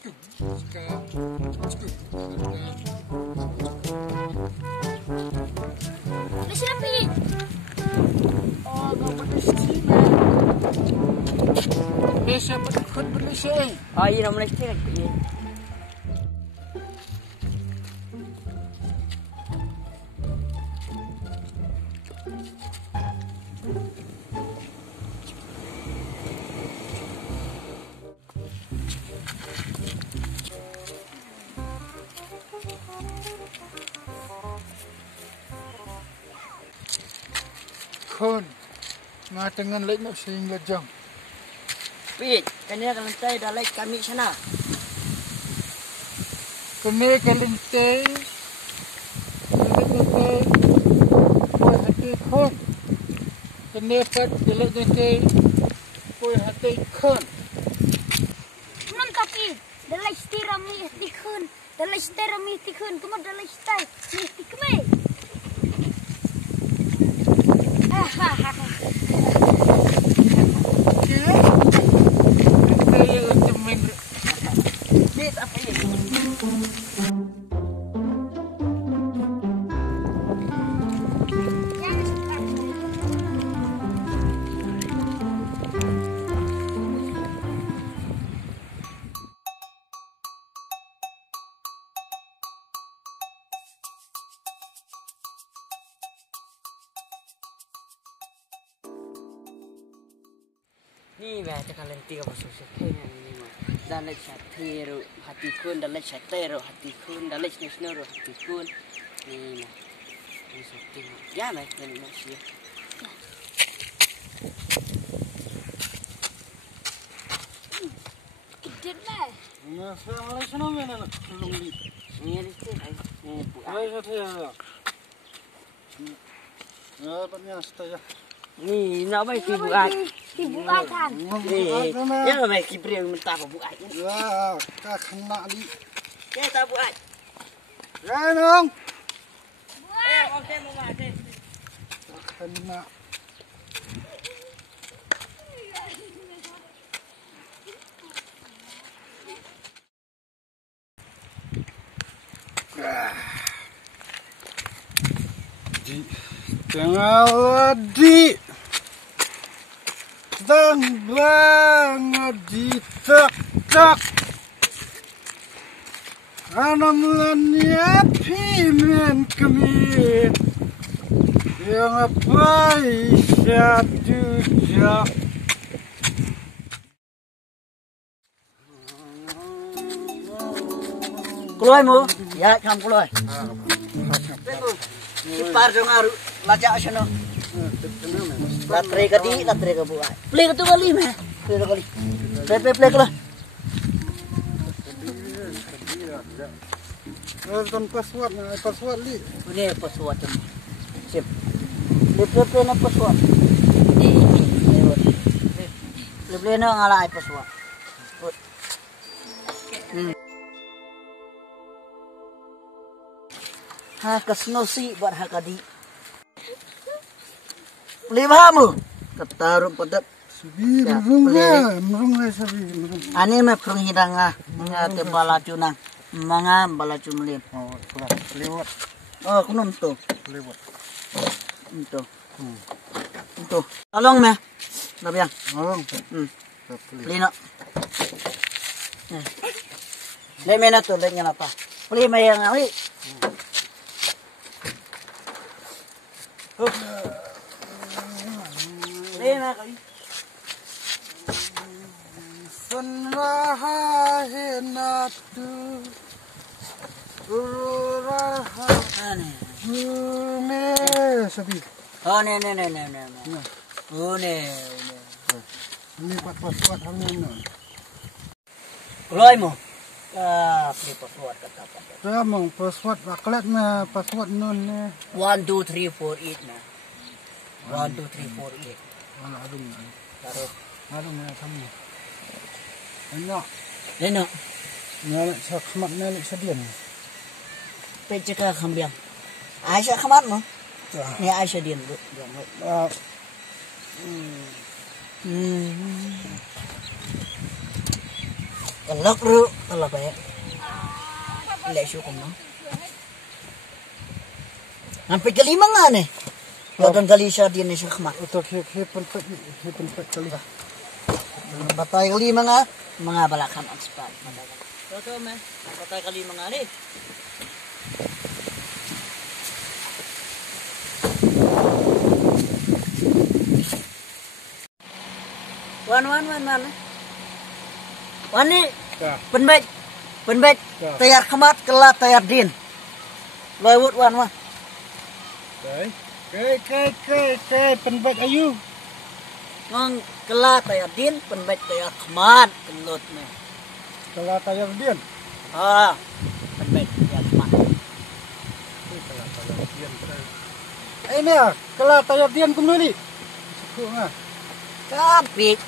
Siapa ni? Oh, kau pakai skima. Siapa ikut Malaysia? Oh, iya nama Malaysia kan? Kon, ngatengan lek nak sehingga jam. Pit, kena kalau saya dah like kami sana. Kene kalinte, koi hati kon. Kene pat kalinte, koi hati kon. Nan tapi, dalai setira mi tikun, dalai setira mi tikun, cuma dalai setai mi tikme. Pit, apa ini? Ni bah kalian tiga pasal sekian ni mah. Dalek satiru hati kun, dalek satero hati kun, dalek nesnoro hati kun. Ni mah. Ni sekian. Ya mah kalian masih. Kecil lah. Masa Malaysia nama mana? Belum di. Ni ni tu. Ni buat. Malaysia tu ya. Ya, banyak saja. Ni nak baik si buat. Dibuat kan? Ya baik si beri minta apa buat. Ya, tak kena di. Kita buat. Ya, nong. Okey mau buat. Tak kena. Di tengah di dan banget di tak anamlannya pimen kami yang apa satu jak Keluar mu? Ya, kamu keluar. Ipar jangan lajak sana. Latre kadi, latre ke buat. Play ke tu kali meh. Play kali. Play kelah. Kan password li. Ini password tu. Sip. Play na password. Play na ngalai password. Ha kasnosi buat hakadi. Lima mu. Ketaruh padat. Subi merunglah sabi. Ani me prung hidanga. Mga te balaju nang. Mga balaju melim. Oh, lewat. Oh, kunum tu. Lewat. Itu. Itu. Tolong me. Labiang. Oh. Lino. Lemena tu lenya apa? Beli mayang awi. Lena kali. Sanrahenatu urahane sabi. Oh ne. Oh ne. Ini password hangin. Roy mo. Beli password kata apa? Ramong password aklet na password nun ne. 1 2 3 4 8 na. 1 2 3 4 8. Wala adung. Taruh. Adung na kami. Ano? Leno. Nalak sa khamat nalak sa dian. Pecah ke kambiang. Aisyah khamat mo. Ni Aisyah dian bu. Kalak ru kalau baik. Lesu kamu. Sampai kelima nggak nih? Ladan kali saya di Indonesia kemar. Untuk hipon kali. Batai kelima nggak? Mengabalakan ekspat. Betul meh. Batai kelima nggak nih? Wan. Wan ni. Penbaik. Tayar kemat kelat tayar din. Lewat wan. Kai penbaik ayu. Ngang kelat tayar din, penbaik tayar kemat kelut ni. Kalau tayar dian. Penbaik tayar kemat. Ini ah, kalau tayar dian kembali. Suku ngah. Kapik.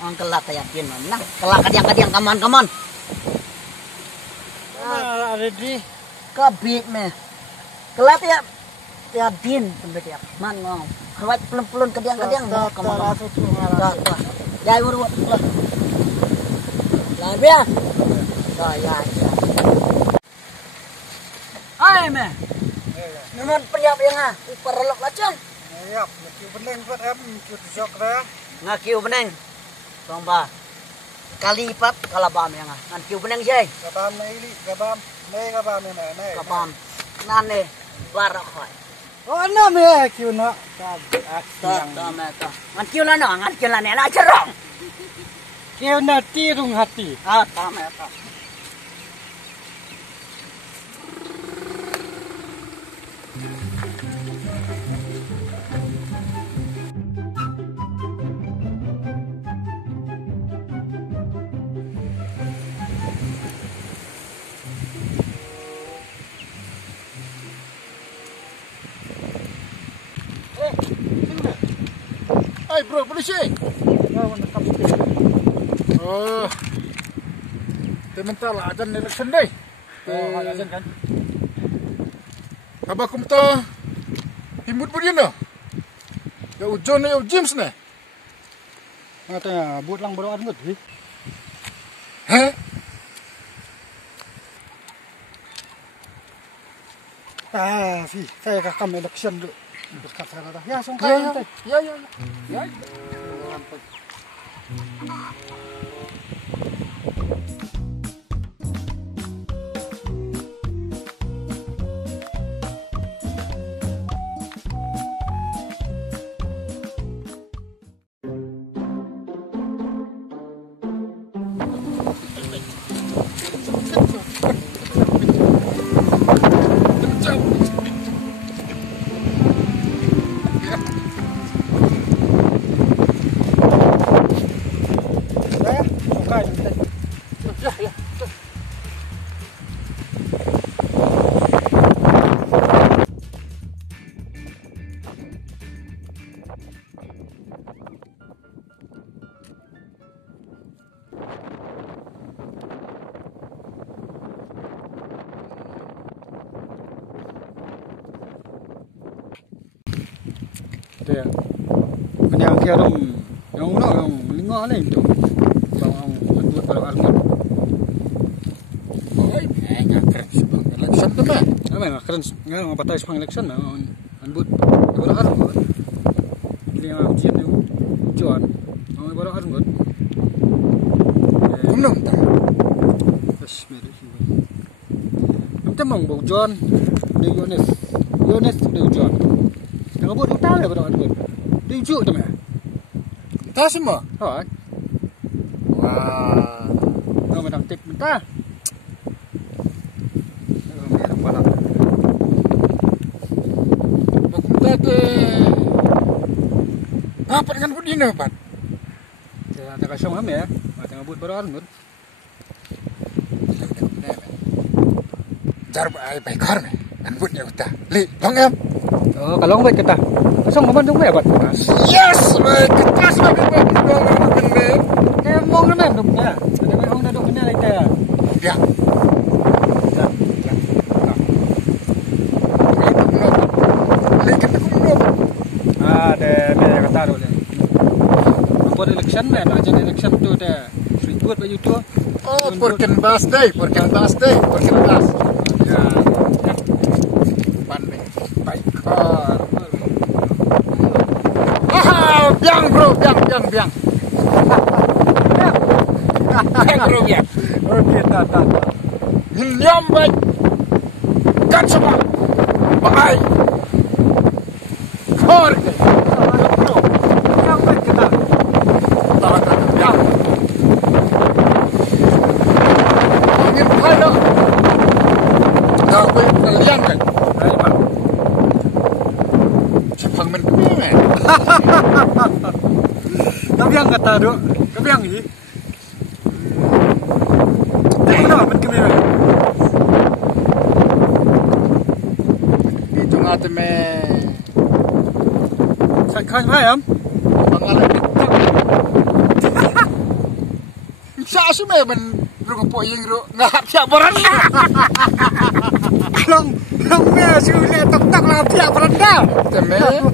Ang kelat tayar din mana? Kelat kadiang kaman. Ada di. Kapik meh. Kelat tayar din, penbaik tayar kemat ngong. Kawat pelun kadiang kaman. Jai urut lah. Lah biar. Ya. Ai meh. Naman priap yang uparlok lacang. Yap, kiu beneng buat em kiu jok dah. Ngakiu beneng. Somba. Kali ipat kalabam yang ngan kiu beneng jai. Gabam ini, gabam ini. Kabam. Nane barak khoi. Oh, nama kiu nak. Ta meta. Ngan kiu lana la cerong. Kiu nak tirung hati. Ta meta. Hai bro, polisi. Oh. Temental azan election day. Azan kan. Kabakum ta himut budin dah. Ya ujon ya James ne. Ngata buat lang beroan ngut. Heh? Saya kakam election dulu. Berkata dah. Ya, sungkai. Ya. Dia. Menyang kiarum yang lingok ni tu. Bang buat kalau armut. Oi, ngakren sebang election tu mah. Ngakren ngang patai sebang election mah anbut kalau armut. Lima ujian tu. Ujian. Kalau armut. Kumnong ta. Bismillah. Kita mong ujian di Yones di ujian. Yang buat tak ada pada armut. Dia ujuk tu mah. Tak semua. Ha. Wah. Kau macam tip mentah. Kita tu apa dengan budina pat? Saya tak kasih kami ya. Macam buat baru armut. Jar baik karne. Anbut ya kita. Li, long em. Oh, kalau baik kita. Pasang momen dong ya, Pak. Yes, baik kita sebagai benda. Kayak mau ngemem dong ya. Ada orang dah dong benda itu ya. Ya. Ada kata dulu. Buat election mana? Aja election tu dah. buat baju tua. Oh, porken bas. Ya. Pandai. Baik. Biang bro, biang. Biang bro, biang. Okey, tak. Nyam baik. Kat semua. Bye. Kor. Yang baik kita. Tak. Biang. Ingin kaya. Dah baik kalian kan. Sepang men kemana? Kebiang kata tu. Kebiang ni. Kenapa men kemana? Itu ngata me. Kan ayam. Pangalan. Sa sume men rung po yung ngahap siya boran. Long me sulit tak lah pihak beranda. Teme.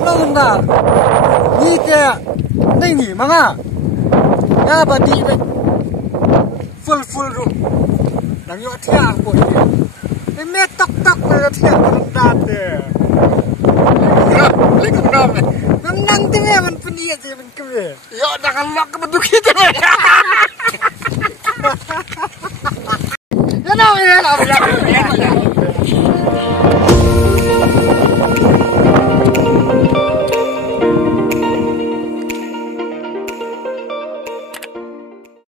Long dah. Ni dia. Ni manga. Ya badi full tu. Nang yo tiang po ni. Ni me tak le tiang beranda de. Lekang nam. Nang tu me man punya je man ke. Yo dah kalak ke bentuk kita. Ya.